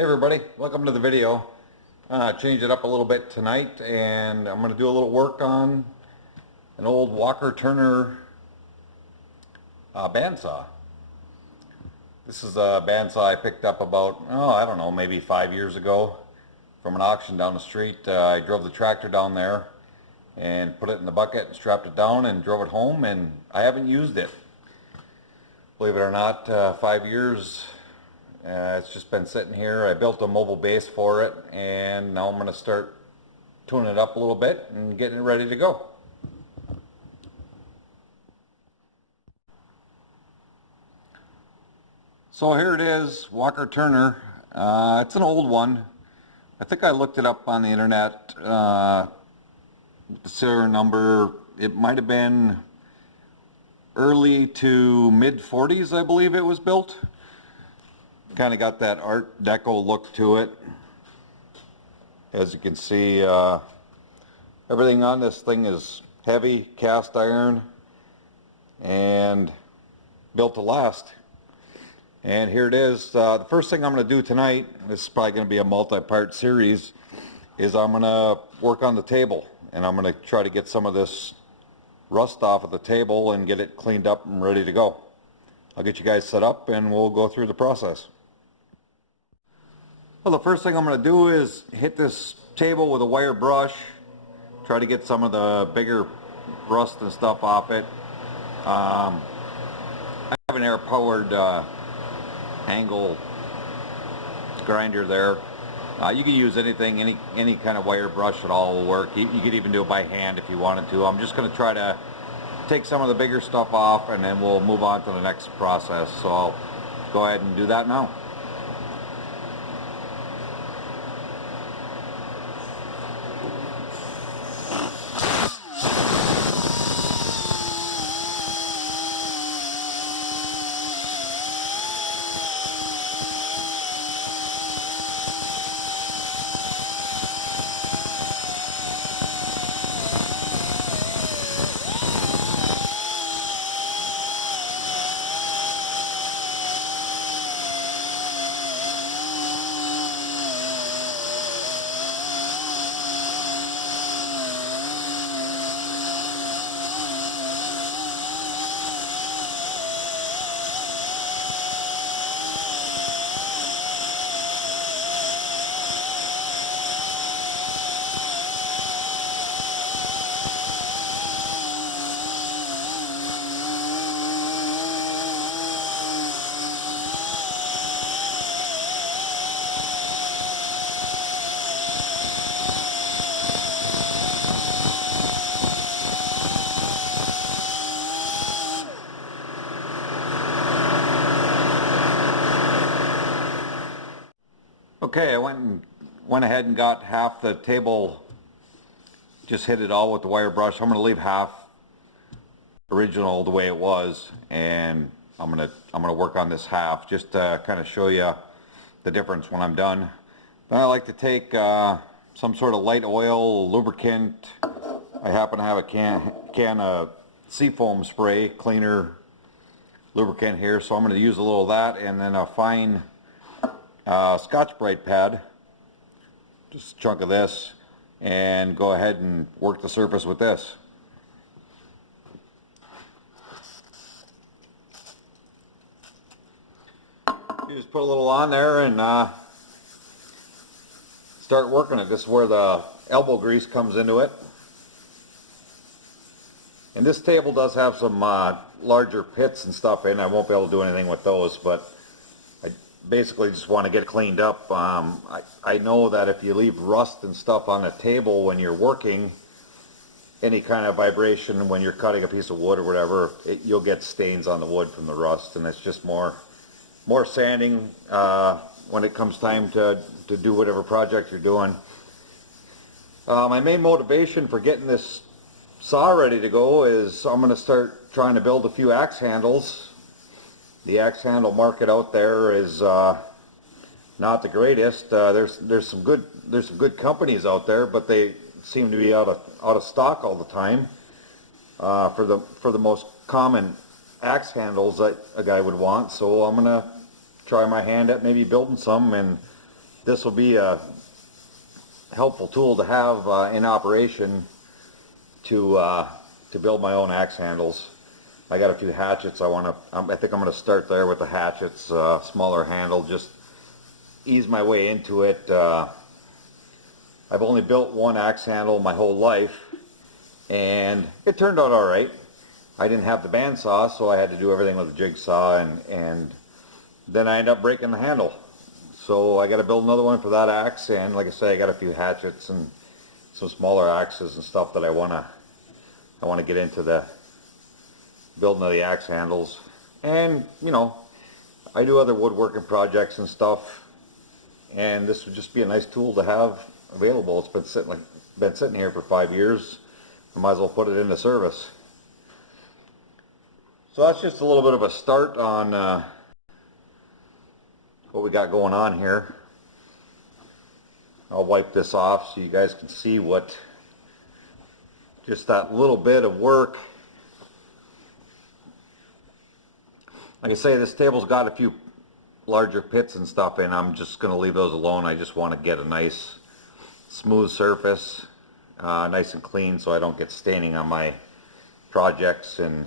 Hey everybody, welcome to the video. Changed it up a little bit tonight and I'm going to do a little work on an old Walker Turner bandsaw. This is a bandsaw I picked up about, I don't know, maybe 5 years ago from an auction down the street. I drove the tractor down there and put it in the bucket and strapped it down and drove it home, and I haven't used it. Believe it or not, 5 years. It's just been sitting here. I built a mobile base for it, and now I'm going to start tuning it up a little bit and getting it ready to go. So here it is, Walker Turner. It's an old one. I think I looked it up on the internet. The serial number, it might have been early to mid 40s, I believe it was built. Kind of got that Art Deco look to it. As you can see, everything on this thing is heavy cast iron and built to last. And here it is. The first thing I'm going to do tonight, this is probably going to be a multi-part series, is I'm going to work on the table, and I'm going to try to get some of this rust off of the table and get it cleaned up and ready to go. I'll get you guys set up and we'll go through the process. Well, the first thing I'm going to do is hit this table with a wire brush, try to get some of the bigger rust and stuff off it. I have an air-powered angle grinder there. You can use anything, any kind of wire brush at all will work. You could even do it by hand if you wanted to. I'm just going to try to take some of the bigger stuff off, and then we'll move on to the next process. So I'll go ahead and do that now. Okay, I went ahead and got half the table, just hit it all with the wire brush. I'm going to leave half original the way it was, and I'm going to work on this half just to kind of show you the difference when I'm done. Then I like to take some sort of light oil, lubricant. I happen to have a can of seafoam spray cleaner lubricant here, so I'm going to use a little of that, and then a fine Scotch-Brite pad, just a chunk of this, and go ahead and work the surface with this. You just put a little on there and start working it. This is where the elbow grease comes into it. And this table does have some larger pits and stuff in. I won't be able to do anything with those, but basically just want to get cleaned up. I know that if you leave rust and stuff on the table when you're working, any kind of vibration when you're cutting a piece of wood or whatever, you'll get stains on the wood from the rust, and it's just more sanding when it comes time to do whatever project you're doing. My main motivation for getting this saw ready to go is I'm going to start trying to build a few axe handles. The axe handle market out there is not the greatest. There's some good companies out there, but they seem to be out of stock all the time for the most common axe handles that a guy would want. So I'm gonna try my hand at maybe building some and this will be a helpful tool to have in operation to build my own axe handles. I got a few hatchets. I think I'm going to start there with the hatchets, smaller handle, just ease my way into it. I've only built one axe handle my whole life, and it turned out all right. I didn't have the bandsaw, so I had to do everything with a jigsaw, and then I ended up breaking the handle. So I got to build another one for that axe, and like I say, I got a few hatchets and some smaller axes and stuff that I want to get into the building of the axe handles. And you know, I do other woodworking projects and stuff, and this would just be a nice tool to have available. It's been sitting here for 5 years. I might as well put it into service. So that's just a little bit of a start on what we got going on here. I'll wipe this off so you guys can see what just that little bit of work. Like I say, this table's got a few larger pits and stuff in. I'm just going to leave those alone. I just want to get a nice smooth surface, nice and clean, so I don't get staining on my projects, and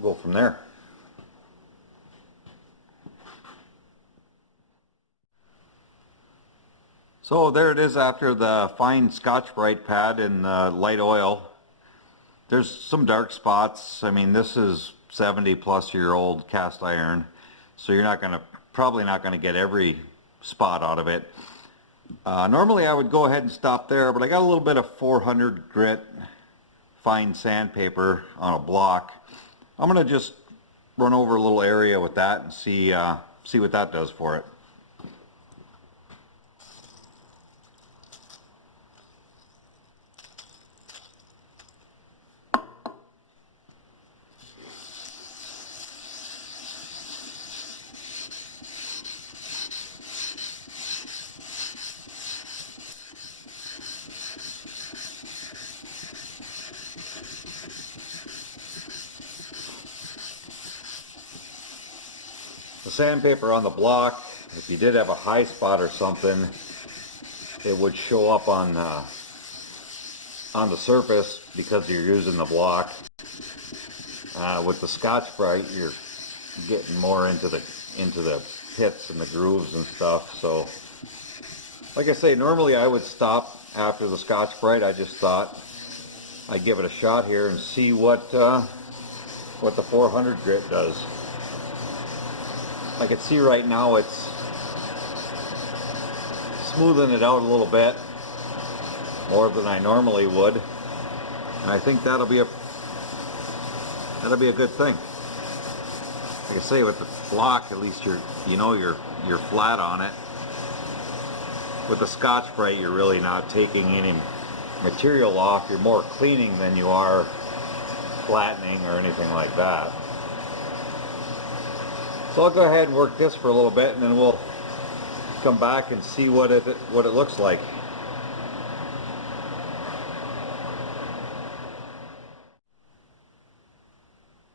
go from there. So there it is after the fine Scotch-Brite pad in light oil. There's some dark spots. I mean, this is 70-plus-year-old cast iron, so you're probably not gonna get every spot out of it. Normally I would go ahead and stop there, but I got a little bit of 400 grit fine sandpaper on a block. I'm gonna just run over a little area with that and see what that does for it. The sandpaper on the block, if you did have a high spot or something, it would show up on the surface because you're using the block. With the Scotch-Brite, you're getting more into the pits and the grooves and stuff. So, like I say, normally I would stop after the Scotch-Brite. I just thought I'd give it a shot here and see what the 400 grit does. I can see right now it's smoothing it out a little bit more than I normally would, and I think that'll be a good thing. Like I say, with the block, at least you're flat on it. With the Scotch-Brite, you're really not taking any material off. You're more cleaning than you are flattening or anything like that. So I'll go ahead and work this for a little bit, and then we'll come back and see what it looks like.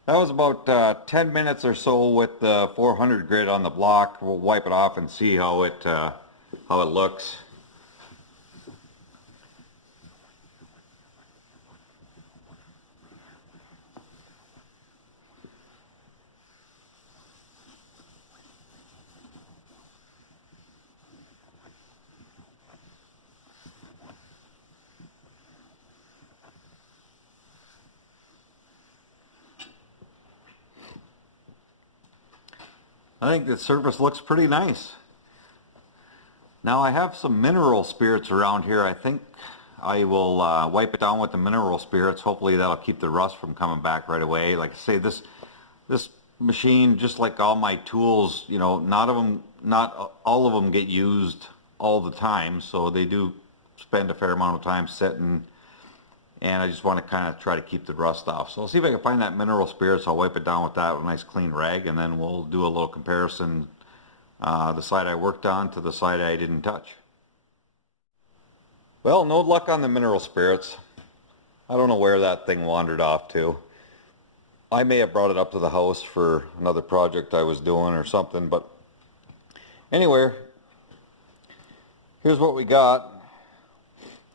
That was about 10 minutes or so with the 400 grit on the block. We'll wipe it off and see how it looks. I think the surface looks pretty nice. Now I have some mineral spirits around here. I think I will wipe it down with the mineral spirits. Hopefully that'll keep the rust from coming back right away. Like I say, this machine, just like all my tools, you know, not all of them get used all the time, so they do spend a fair amount of time sitting, and I just want to kind of try to keep the rust off. So I'll see if I can find that mineral spirits. I'll wipe it down with that with a nice clean rag, and then we'll do a little comparison, the side I worked on to the side I didn't touch. Well, no luck on the mineral spirits. I don't know where that thing wandered off to. I may have brought it up to the house for another project I was doing or something, but Anyway, here's what we got.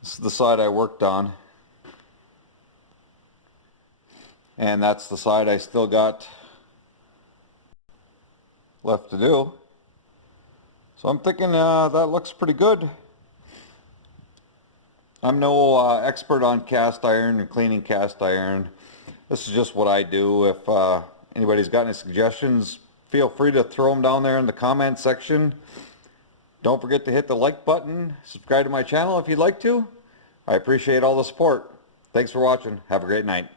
This is the side I worked on. And that's the side I still got left to do. So I'm thinking that looks pretty good. I'm no expert on cast iron and cleaning cast iron. This is just what I do. If anybody's got any suggestions, feel free to throw them down there in the comment section. Don't forget to hit the like button. Subscribe to my channel if you'd like to. I appreciate all the support. Thanks for watching. Have a great night.